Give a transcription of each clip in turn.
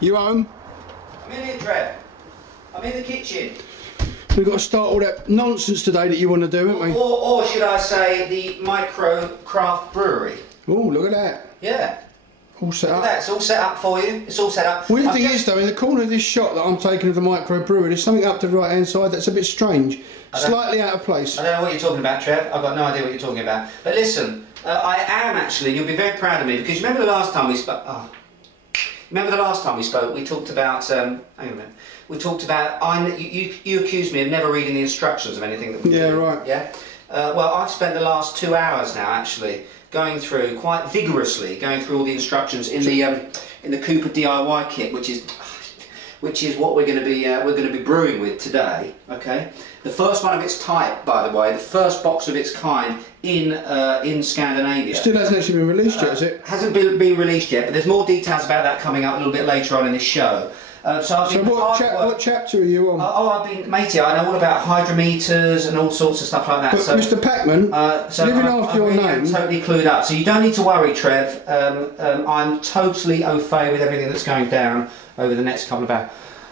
You home? I'm in here, Trev. I'm in the kitchen. We've got to start all that nonsense today that you want to do, haven't we? Or should I say the micro craft brewery? Oh, look at that. Yeah. All set up. It's all set up for you. It's all set up. Weird thing is though, in the corner of this shot that I'm taking of the micro brewery, there's something up to the right hand side that's a bit strange. Slightly out of place. I don't know what you're talking about, Trev. I've got no idea what you're talking about. But listen, I am actually, you'll be very proud of me, because you remember the last time we spoke, we talked about, hang on a minute, we talked about, you accused me of never reading the instructions of anything that we do. Yeah, right. Yeah? Well, I've spent the last 2 hours now, actually, going through, quite vigorously, going through all the instructions in the Cooper DIY kit, which is what we're going to be brewing with today. Okay, the first one of its type, by the way, the first box of its kind in Scandinavia. Still hasn't actually been released yet, has it? Hasn't been released yet, but there's more details about that coming up a little bit later on in this show. So what chapter are you on? I've been, matey, I know all about hydrometers and all sorts of stuff like that. But so, Mr. Pac-Man, living after your name, I'm totally clued up. So you don't need to worry, Trev. I'm totally au fait with everything that's going down over the next couple of hours.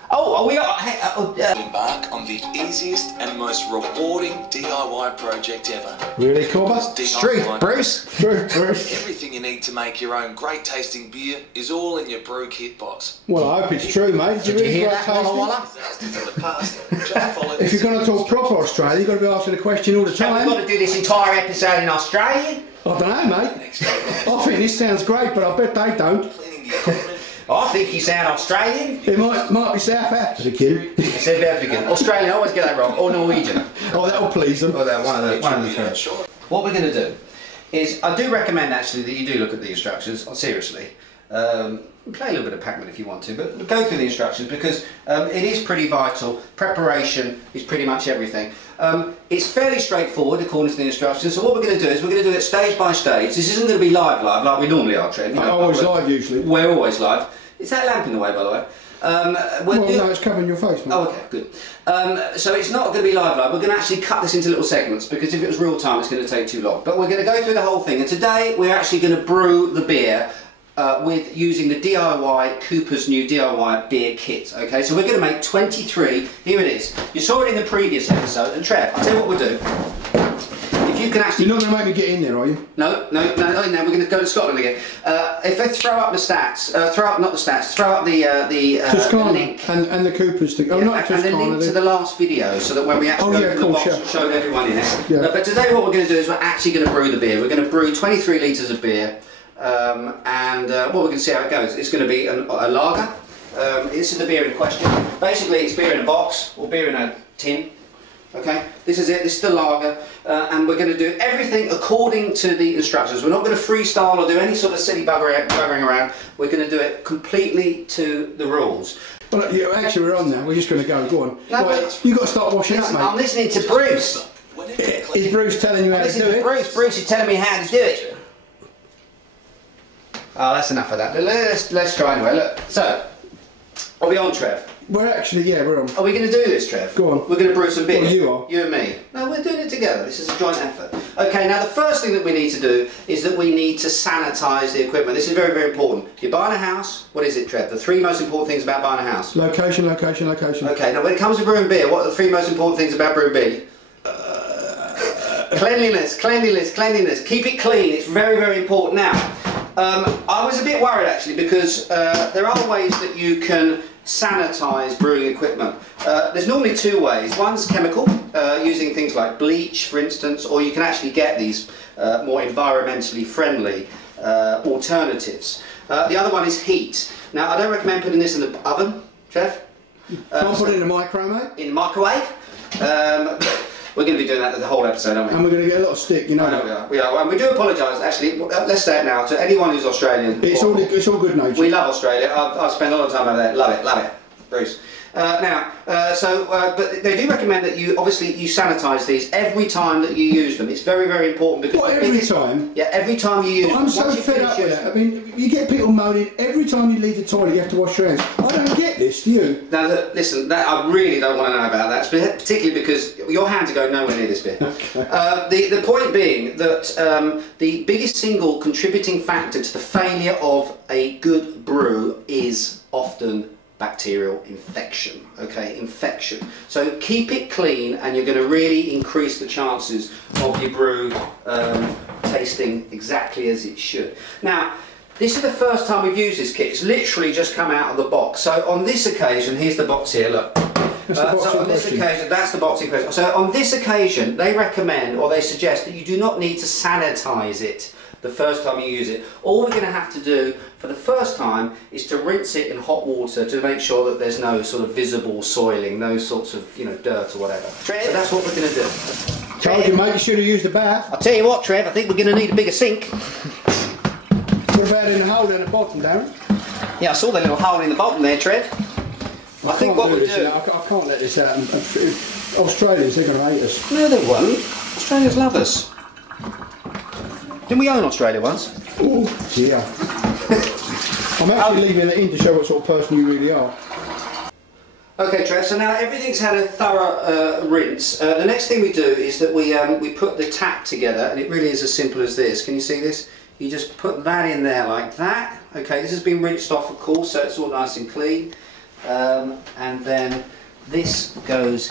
Embark on the easiest and most rewarding DIY project ever. Really, Corba? Truth, Bruce. Everything you need to make your own great tasting beer is all in your brew kit box. Well, I hope it's true, mate. Did you hear that, Walla Walla? If you're going to talk proper Australian, you've got to be asking a question all the time. We've got to do this entire episode in Australian? I don't know, mate. I think this sounds great, but I bet they don't. I think you sound Australian. It might be South African. South African. Australian, I always get that wrong. Or Norwegian. Oh, that'll please them. Oh, one of the first. What we're going to do is, I do recommend actually that you do look at the instructions, seriously. Play a little bit of Pac-Man if you want to, but go through the instructions because it is pretty vital. Preparation is pretty much everything. It's fairly straightforward according to the instructions, so what we're going to do is we're going to do it stage by stage. This isn't going to be live like we normally are, Trev. Always live usually. We're always live. Is that lamp in the way, by the way? No, it's covering your face, mate. Oh, okay, good. So it's not going to be live. We're going to actually cut this into little segments because if it was real time, it's going to take too long. But we're going to go through the whole thing, and today we're actually going to brew the beer with using the DIY, Cooper's new DIY beer kit. Okay, so we're going to make 23. Here it is. You saw it in the previous episode, and Trev, I'll tell you what we'll do. If you can actually... You're not going to make me get in there, are you? No, we're going to go to Scotland again. If I throw up the stats, throw up the link. And the Cooper's thing. Oh, not and the link to the last video so that when we actually go to the box and show everyone in it. Yeah. But today what we're going to do is we're actually going to brew the beer. We're going to brew 23 litres of beer. And what we're going to see how it goes. It's going to be a lager. This is the beer in question. Basically, it's beer in a box or beer in a tin. Okay, this is it. This is the lager, and we're going to do everything according to the instructions. We're not going to freestyle or do any sort of silly buggering around. We're going to do it completely to the rules. Well, yeah, actually, we're on now. We're just going to go. Go on. No, right, you've got to start washing up, mate. I'm listening to Bruce. Is Bruce telling you how to do it? Bruce is telling me how to do it. Oh, that's enough of that. Let's try anyway. Look, so are we on, Trev? We're actually, yeah, we're on. Are we going to do this, Trev? Go on. We're going to brew some beer. Well, you are. You and me. No, we're doing it together. This is a joint effort. Okay, now the first thing that we need to do is that we need to sanitise the equipment. This is very, very important. If you're buying a house, what is it, Trev? The 3 most important things about buying a house. Location, location, location. Okay, now when it comes to brewing beer, what are the 3 most important things about brewing beer? Cleanliness, cleanliness, cleanliness. Keep it clean. It's very, very important. Now, I was a bit worried actually because there are ways that you can sanitise brewing equipment. There's normally 2 ways. One's chemical, using things like bleach, for instance, or you can actually get these more environmentally friendly alternatives. The other one is heat. Now, I don't recommend putting this in the oven, Trev. Can't put it in a micro, mate? In the microwave. We're going to be doing that the whole episode, aren't we? And we're going to get a lot of stick, you know. I know we are. And we do apologise, actually. Let's say it now to anyone who's Australian. It's all good nature. We love Australia. I've spent a lot of time over there. Love it, Bruce. But they do recommend that you sanitise these every time that you use them. It's very, very important because. What, every time? Yeah, every time you use them. I'm so fed up with that. I mean, you get people moaning every time you leave the toilet. You have to wash your hands. I don't get get this, do you? Now, look, listen, that, I really don't want to know about that, particularly because your hands are going nowhere near this beer. Okay. The point being that the biggest single contributing factor to the failure of a good brew is often bacterial infection. Okay, infection. So keep it clean, and you're going to really increase the chances of your brew tasting exactly as it should. Now, this is the first time we've used this kit. It's literally just come out of the box. So on this occasion, here's the box here, look. So on this occasion, that's the box in question. So on this occasion, they recommend, or they suggest, that you do not need to sanitize it the first time you use it. All we're going to have to do for the first time is to rinse it in hot water to make sure that there's no sort of visible soiling, no sorts of, you know, dirt or whatever. Trev, so that's what we're going to do. Told you, mate, you should have used the bath. I'll tell you what, Trev, I think we're going to need a bigger sink. What about in the hole at the bottom, Darren? Yeah, I saw the little hole in the bottom there, Trev. I think what we do... I can't let this out. Australians, they're going to hate us. No, they won't. Australians love us. Didn't we own Australia once? Oh, dear. I'm actually leaving it in to show what sort of person you really are. Okay, Trev, so now everything's had a thorough rinse. The next thing we do is that we put the tap together, and it really is as simple as this. Can you see this? You just put that in there like that. Okay, this has been rinsed off, of course, so it's all nice and clean. And then this goes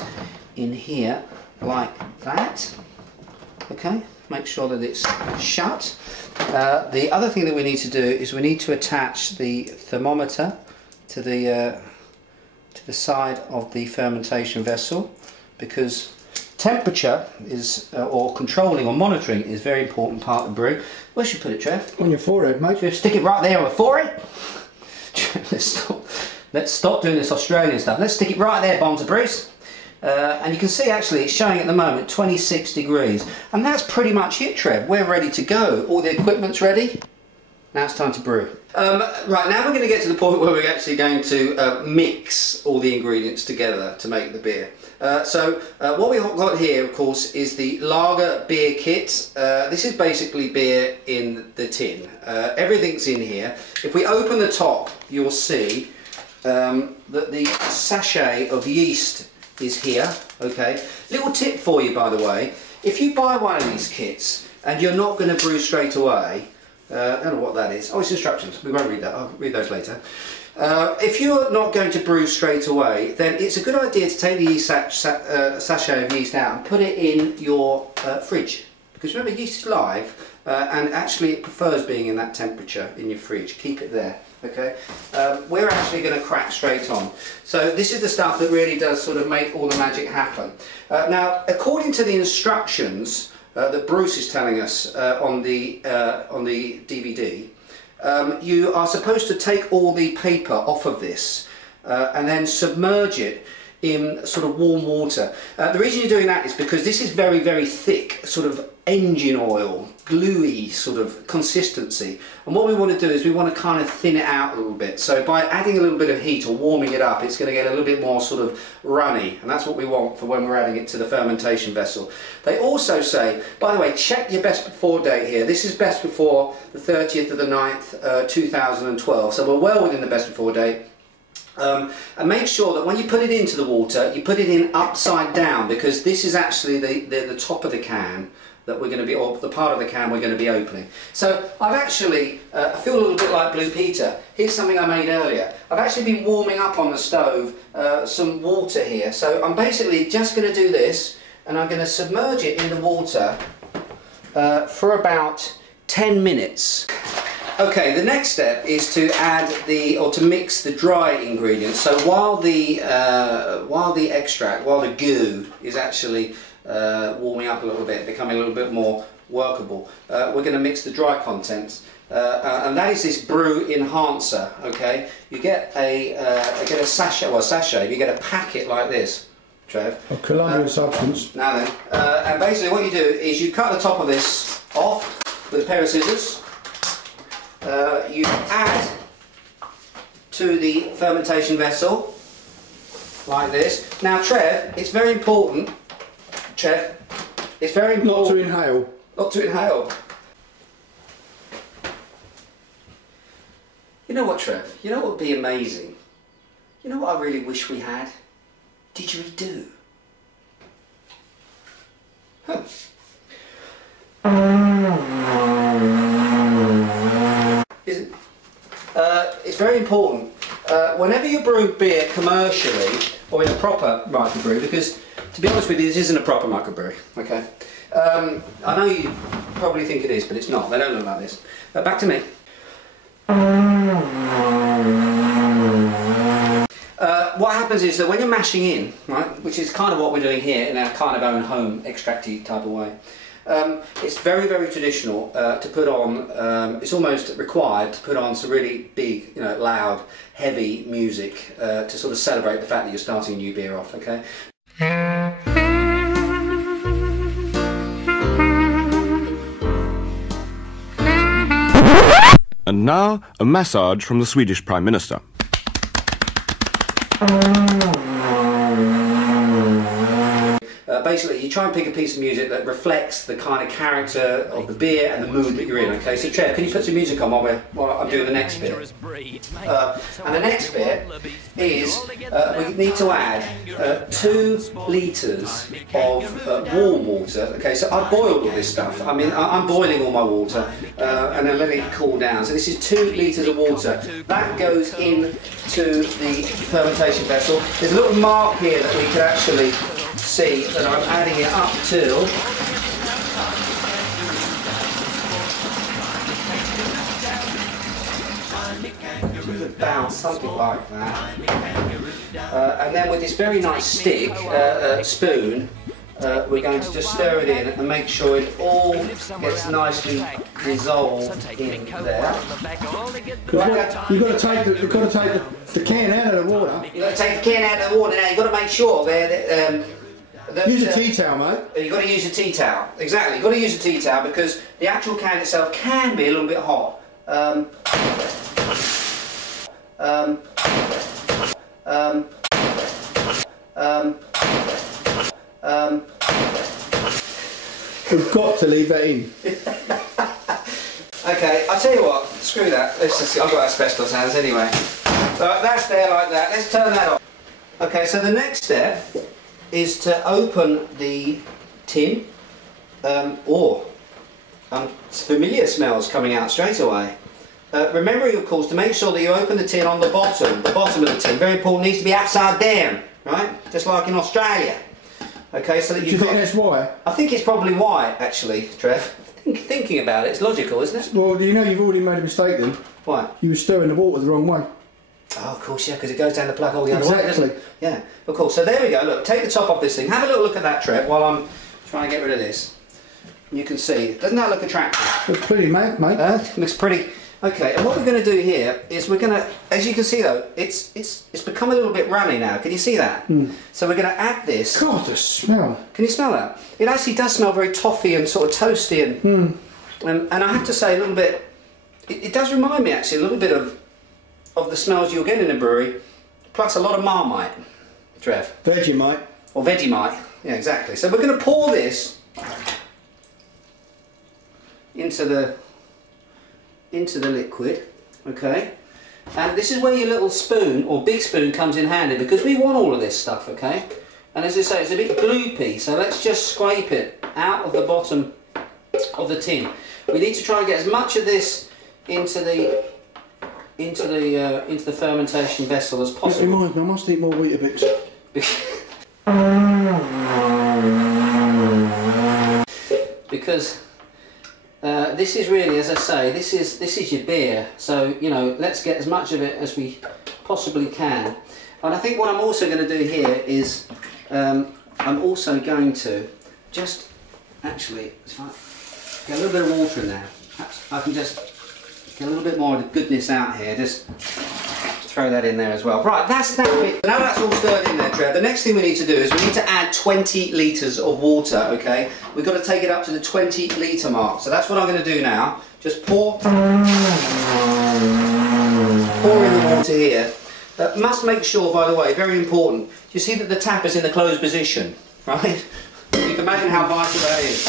in here like that. Okay, make sure that it's shut. The other thing that we need to do is we need to attach the thermometer to the side of the fermentation vessel, because temperature is, or controlling or monitoring, is a very important part of the brew. Where should you put it, Trev? On your forehead, mate. Should we stick it right there on the forehead? Let's stop doing this Australian stuff. Let's stick it right there, Bonds of Bruce. And you can see actually it's showing at the moment 26 degrees. And that's pretty much it, Trev. We're ready to go. All the equipment's ready. Now it's time to brew. Right, now we're going to get to the point where we're actually going to mix all the ingredients together to make the beer. So what we've got here, of course, is the lager beer kit. This is basically beer in the tin. Everything's in here. If we open the top, you'll see that the sachet of yeast is here. Okay. Little tip for you, by the way. If you buy one of these kits and you're not going to brew straight away, I don't know what that is. Oh, it's instructions. We won't read that. I'll read those later. If you're not going to brew straight away, then it's a good idea to take the yeast sachet of yeast out and put it in your fridge. Because remember, yeast is live, and actually it prefers being in that temperature in your fridge. Keep it there. Okay. We're actually going to crack straight on. So this is the stuff that really does sort of make all the magic happen. Now, according to the instructions that Bruce is telling us on the DVD, you are supposed to take all the paper off of this and then submerge it in sort of warm water. The reason you're doing that is because this is very, very thick, sort of engine oil, gluey sort of consistency. And what we want to do is we want to kind of thin it out a little bit. So by adding a little bit of heat or warming it up, it's going to get a little bit more sort of runny. And that's what we want for when we're adding it to the fermentation vessel. They also say, by the way, check your best before date here. This is best before the 30th of the 9th, 2012. So we're well within the best before date. And make sure that when you put it into the water, you put it in upside down, because this is actually the top of the can that we're going to be, or the part of the can we're going to be opening. So I've actually, I feel a little bit like Blue Peter. Here's something I made earlier. I've actually been warming up on the stove some water here. So I'm basically just going to do this, and I'm going to submerge it in the water for about 10 minutes. Okay, the next step is to add to mix the dry ingredients. So while the extract, while the goo is actually warming up a little bit, becoming a little bit more workable, we're going to mix the dry contents, and that is this brew enhancer. Okay, you get a sachet, you get a packet like this, Trev. A Colombian substance. Now then, and basically what you do is you cut the top of this off with a pair of scissors. You add to the fermentation vessel like this. Now, Trev, it's very important. Trev, it's very important. Not to inhale. Not to inhale. You know what, Trev? You know what would be amazing? You know what I really wish we had? Didgeridoo. Huh. It's very important whenever you brew beer commercially or in a proper microbrew, because to be honest with you, this isn't a proper microbrewery. Okay, I know you probably think it is, but it's not. They don't look like this. Back to me. What happens is that when you're mashing in, right, which is kind of what we're doing here in our kind of own home extracty type of way, it's very, very traditional to put on, it's almost required to put on some really big, you know, loud, heavy music to sort of celebrate the fact that you're starting a new beer off, okay? And now, a massage from the Swedish Prime Minister. Basically, you try and pick a piece of music that reflects the kind of character of the beer and the mood that you're in, okay? So Trev, can you put some music on while I'm doing the next bit? And the next bit is, we need to add 2 litres of warm water, okay? So I've boiled all this stuff. I mean, I'm boiling all my water and then letting it cool down. So this is 2 litres of water. That goes into the fermentation vessel. There's a little mark here that we can actually see that I'm adding it up till about something like that, and then with this very nice stick, spoon, we're going to just stir it in and make sure it all gets nicely dissolved in there. You've got to take the can out of the water. You've got to take the can out of the water now. You've got to make sure that use a tea towel, mate. You've got to use a tea towel. Exactly, you've got to use a tea towel because the actual can itself can be a little bit hot. We've got to leave that in. Okay, I'll tell you what, screw that. I've got asbestos hands anyway. That's there like that. Let's turn that off. Okay, so the next step is to open the tin. Familiar smells coming out straight away. Remembering, of course, to make sure that you open the tin on the bottom of the tin. Very important, needs to be upside down, right? Just like in Australia. Okay, so that Do you think that's why? I think it's probably why, actually, Trev. Thinking about it, it's logical, isn't it? Well, you know you've already made a mistake then. Why? You were stirring the water the wrong way. Oh, of course, yeah, because it goes down the plug all the other way, doesn't it? Exactly. Yeah, of course. So there we go. Look, take the top off this thing. Have a little look at that, Trev, while I'm trying to get rid of this. You can see. Doesn't that look attractive? Looks pretty, mate. Looks pretty. Okay, and what we're going to do here is we're going to, as you can see though, it's become a little bit runny now. Can you see that? Mm. So we're going to add this. God, the smell. Can you smell that? It actually does smell very toffee and sort of toasty and I have to say a little bit, it does remind me actually a little bit of the smells you'll get in a brewery, plus a lot of Marmite, Trev. Vegemite. Or Vegemite, yeah, exactly. So we're going to pour this into the liquid, okay? And this is where your little spoon, or big spoon, comes in handy, because we want all of this stuff, okay? And as I say, it's a bit gloopy, so let's just scrape it out of the bottom of the tin. We need to try and get as much of this into the fermentation vessel as possible. It reminds me, I must eat more Weetabix. Because this is really, as I say, this is your beer. So you know, let's get as much of it as we possibly can. And I think what I'm also going to do here is I'm also going to just actually, if I get a little bit of water in there, perhaps I can just get a little bit more of the goodness out here. Just throw that in there as well. Right, that's that bit. Now that's all stirred in there, Trev. The next thing we need to do is we need to add 20 litres of water, okay? We've got to take it up to the 20 litre mark. So that's what I'm going to do now. Just pour in the water here. Must make sure, by the way, very important, you see that the tap is in the closed position, right? You can imagine how vital that is.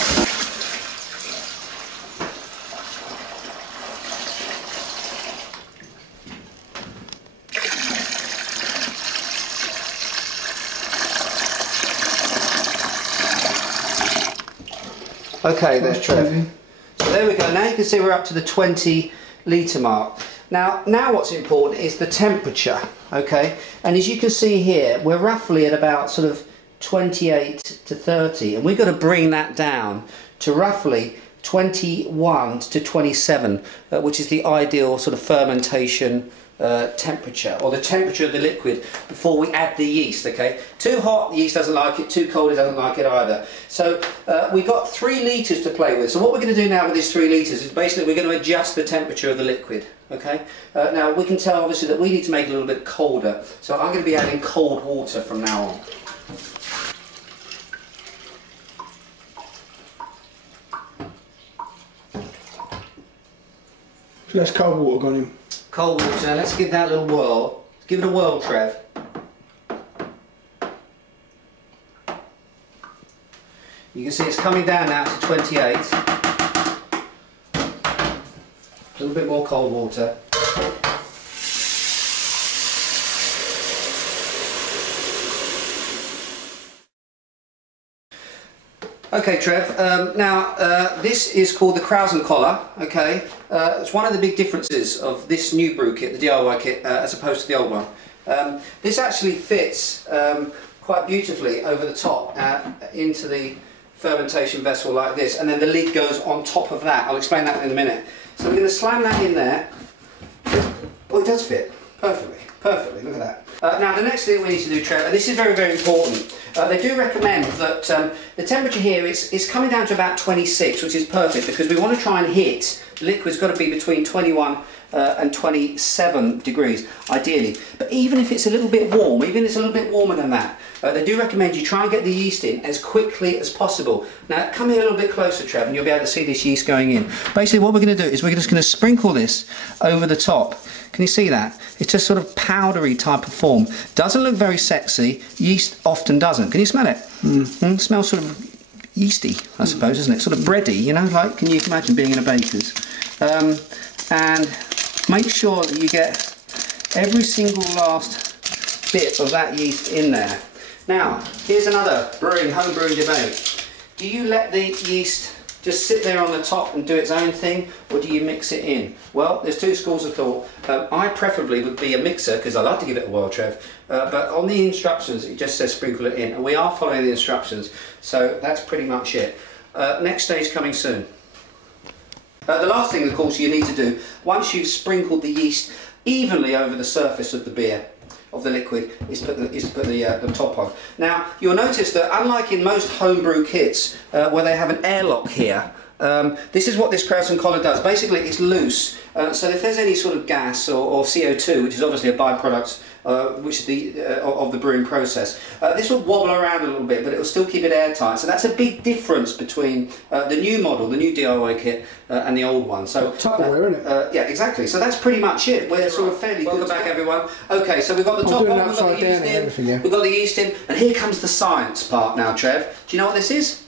Okay, there's Trev. So there we go. Now you can see we're up to the 20 litre mark. Now what's important is the temperature, okay? And as you can see here, we're roughly at about sort of 28 to 30, and we've got to bring that down to roughly 21 to 27, which is the ideal sort of fermentation temperature, or the temperature of the liquid before we add the yeast, okay? Too hot, the yeast doesn't like it, too cold, it doesn't like it either. So we've got 3 litres to play with. So what we're going to do now with this 3 litres is basically we're going to adjust the temperature of the liquid, okay? Now we can tell obviously that we need to make it a little bit colder, so I'm going to be adding cold water from now on. So that's cold water gone in. Cold water, let's give that a little whirl. Give it a whirl, Trev. You can see it's coming down now to 28. A little bit more cold water. Okay, Trev, this is called the Krausen collar, okay? It's one of the big differences of this new brew kit, the DIY kit, as opposed to the old one. This actually fits quite beautifully over the top into the fermentation vessel like this, and then the lid goes on top of that. I'll explain that in a minute. So we're going to slam that in there. Oh, it does fit perfectly, perfectly, look at that. Now the next thing we need to do, Trev, and this is very, very important, they do recommend that the temperature here is coming down to about 26, which is perfect, because we want to try and hit, the liquid's got to be between 21 and 27 degrees, ideally. But even if it's a little bit warm, even if it's a little bit warmer than that, they do recommend you try and get the yeast in as quickly as possible. Now come here a little bit closer, Trev, and you'll be able to see this yeast going in. Basically what we're going to do is we're just going to sprinkle this over the top. Can you see that? It's just sort of powdery type of form. Doesn't look very sexy. Yeast often doesn't. Can you smell it? It smells sort of yeasty, I suppose, isn't it? Sort of bready, you know, like, can you imagine being in a baker's? And make sure that you get every single last bit of that yeast in there. Now, here's another home brewing debate. Do you let the yeast just sit there on the top and do its own thing, or do you mix it in? Well, there's 2 schools of thought. I preferably would be a mixer, because I like to give it a whirl, Trev, but on the instructions it just says sprinkle it in, and we are following the instructions, so that's pretty much it. Next stage coming soon. The last thing, of course, you need to do, once you've sprinkled the yeast evenly over the surface of the beer, of the liquid, is put the top on. Now, you'll notice that unlike in most homebrew kits, where they have an airlock here, this is what this Krausen collar does. Basically, it's loose, so if there's any sort of gas or CO2, which is obviously a byproduct of the brewing process, this will wobble around a little bit, but it will still keep it airtight. So that's a big difference between the new model, the new DIY kit, and the old one. So Tupperware, isn't it? yeah, exactly. So that's pretty much it. We're sort of fairly good. Welcome back, everyone. Okay, so we've got the top on, we've got the yeast in, we've got the yeast in, and here comes the science part now, Trev. Do you know what this is?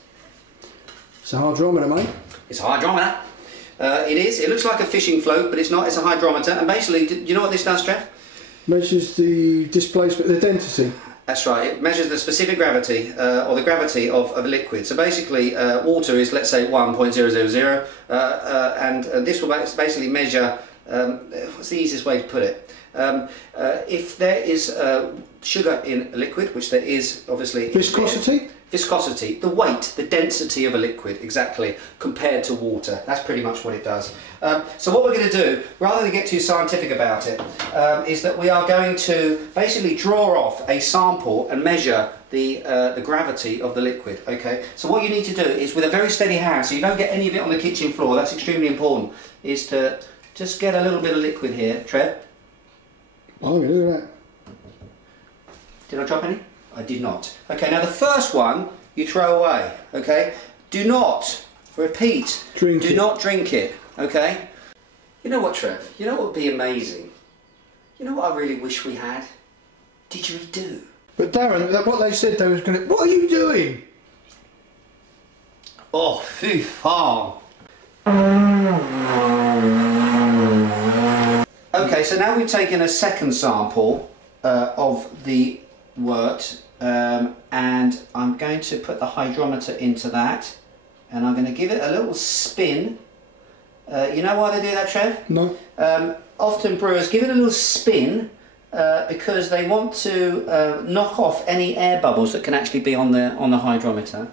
It's a hydrometer, mate. It's a hydrometer. It is. It looks like a fishing float, but it's not. It's a hydrometer. And basically, do you know what this does, Trev? Measures the displacement, the density. That's right. It measures the specific gravity, or the gravity of a liquid. So basically, water is, let's say, 1.000, and this will basically measure. What's the easiest way to put it? If there is sugar in a liquid, which there is, obviously. Viscosity? Viscosity, the weight, the density of a liquid, exactly, compared to water. That's pretty much what it does. So what we're going to do, rather than get too scientific about it, is that we are going to basically draw off a sample and measure the gravity of the liquid, okay? So what you need to do is, with a very steady hand, so you don't get any of it on the kitchen floor, that's extremely important, is to just get a little bit of liquid here. Trev? Oh, look at that. Did I drop any? I did not. Okay, now the first one you throw away, okay? Do not, repeat, do not drink it, okay? You know what, Trev? You know what would be amazing? You know what I really wish we had? Didgeridoo. But Darren, what they said they was going to... What are you doing? Oh, fy fan. Okay, so now we've taken a second sample of the wort, and I'm going to put the hydrometer into that. and I'm going to give it a little spin. You know why they do that, Trev? No. Often brewers give it a little spin because they want to knock off any air bubbles that can actually be on the hydrometer,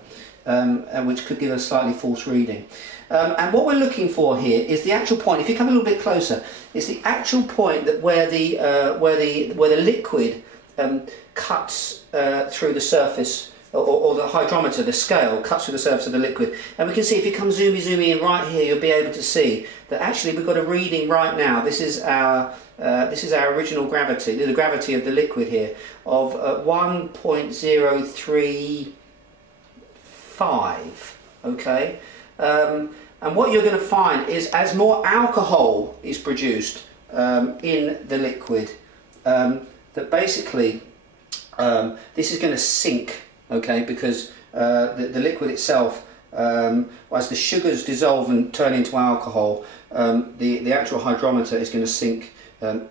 which could give a slightly false reading. And what we're looking for here is the actual point. If you come a little bit closer, it's the actual point that where the liquid cuts through the surface, or the hydrometer, the scale, cuts through the surface of the liquid. And we can see, if you come zoomy in right here, you'll be able to see that actually we've got a reading right now. This is our original gravity, the gravity of the liquid here, of 1.035. Okay. And what you're going to find is, as more alcohol is produced in the liquid, that basically this is going to sink, okay, because the liquid itself, as the sugars dissolve and turn into alcohol, the actual hydrometer is going to sink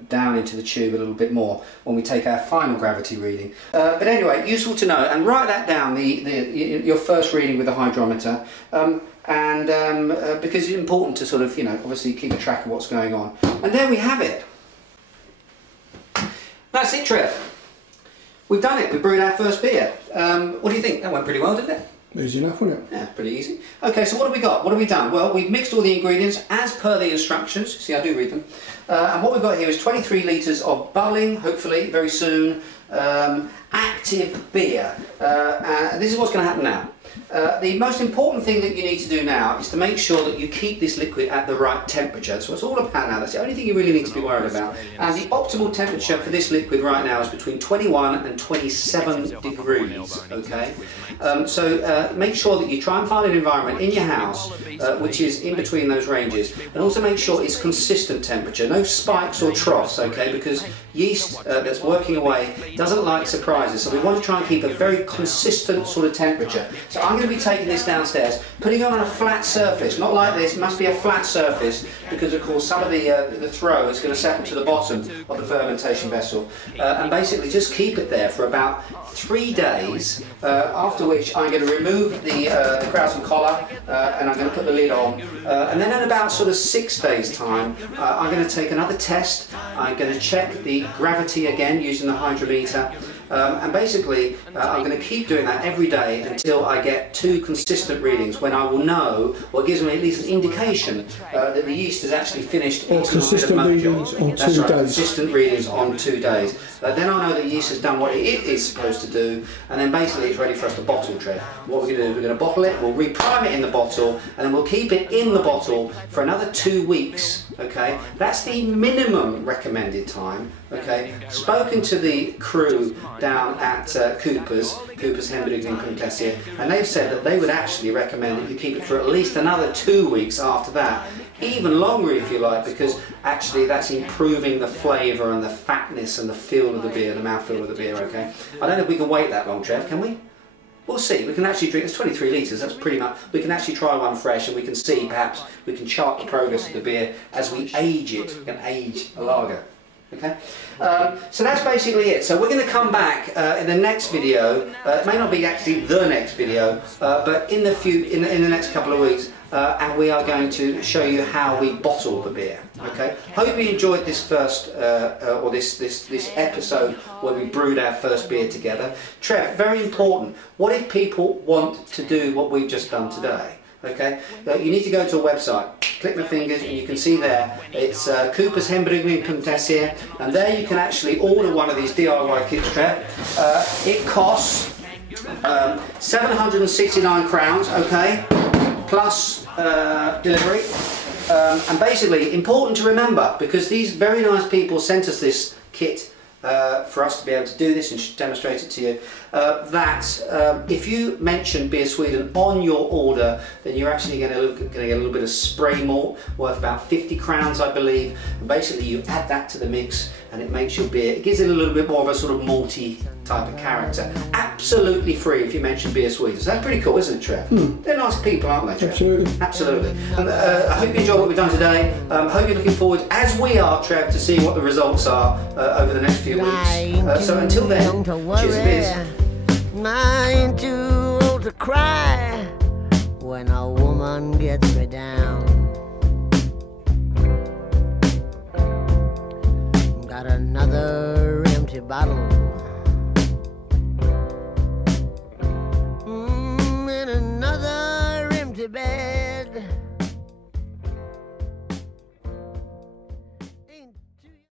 down into the tube a little bit more when we take our final gravity reading. But anyway, useful to know, and write that down, your first reading with the hydrometer, because it's important to sort of, obviously keep a track of what's going on. And there we have it. That's it, Trev. We've done it. We brewed our first beer. What do you think? That went pretty well, didn't it? Easy enough, wasn't it? Yeah, pretty easy. Okay, so what have we got? What have we done? Well, we've mixed all the ingredients as per the instructions. See, I do read them. And what we've got here is 23 litres of bubbling, hopefully, very soon, active beer. And this is what's going to happen now. The most important thing that you need to do now is to make sure that you keep this liquid at the right temperature. So it's all about now. That's the only thing you really need to be worried about. And the optimal temperature for this liquid right now is between 21 and 27 degrees. Okay. So make sure that you try and find an environment in your house which is in between those ranges, and also make sure it's consistent temperature. No spikes or troughs. Okay, because yeast that's working away doesn't like surprises. So we want to try and keep a very consistent sort of temperature. So I'm going to be taking this downstairs, putting it on a flat surface, not like this, it must be a flat surface, because of course some of the throw is going to settle to the bottom of the fermentation vessel, and basically just keep it there for about 3 days, after which I'm going to remove the grout and collar, and I'm going to put the lid on, and then in about sort of 6 days time, I'm going to take another test. I'm going to check the gravity again using the hydrometer. And basically, I'm going to keep doing that every day until I get 2 consistent readings, when I will know, or it gives me at least an indication that the yeast has actually finished. Or consistent readings on 2 days. Consistent readings on 2 days. Then I know that yeast has done what it is supposed to do, and then basically it's ready for us to bottle, Trev. What we're going to do is we're going to bottle it, we'll reprime it in the bottle, and then we'll keep it in the bottle for another 2 weeks. Okay, that's the minimum recommended time. Okay, spoken to the crew down at Cooper's Hembryggning Contessier, and they've said that they would actually recommend that you keep it for at least another 2 weeks after that, even longer if you like, because actually that's improving the flavour and the fatness and the feel of the beer, the mouthfeel of the beer. Okay, I don't know if we can wait that long, Trev, can we? We'll see. We can actually drink, it's 23 litres, that's pretty much, we can actually try one fresh, and we can see, perhaps, we can chart the progress of the beer as we age it. We can age a lager. Okay, so that's basically it. So we're going to come back in the next video. It may not be actually the next video, but in the next couple of weeks, and we are going to show you how we bottle the beer. Okay. Hope you enjoyed this first or this episode where we brewed our first beer together. Trev, very important. What if people want to do what we've just done today? Okay, you need to go to a website, click my fingers, and you can see there, it's Cooper's Hembryggning Contessier, and there you can actually order one of these DIY kits, Trev. It costs 769 crowns, okay, plus delivery. And basically, important to remember, because these very nice people sent us this kit for us to be able to do this and demonstrate it to you, that if you mention Beer Sweden on your order, then you're actually going to get a little bit of spray malt worth about 50 crowns, I believe. And basically you add that to the mix and it makes your beer, it gives it a little bit more of a sort of malty type of character. Absolutely free if you mention Beer Sweden. So that's pretty cool, isn't it, Trev? They're nice people, aren't they, Trev? Absolutely. Absolutely. And I hope you enjoyed what we've done today. Hope you're looking forward, as we are, Trev, to see what the results are over the next few weeks. So until then, cheers and beers. Mine too old to cry. when a woman gets me down. Got another empty bottle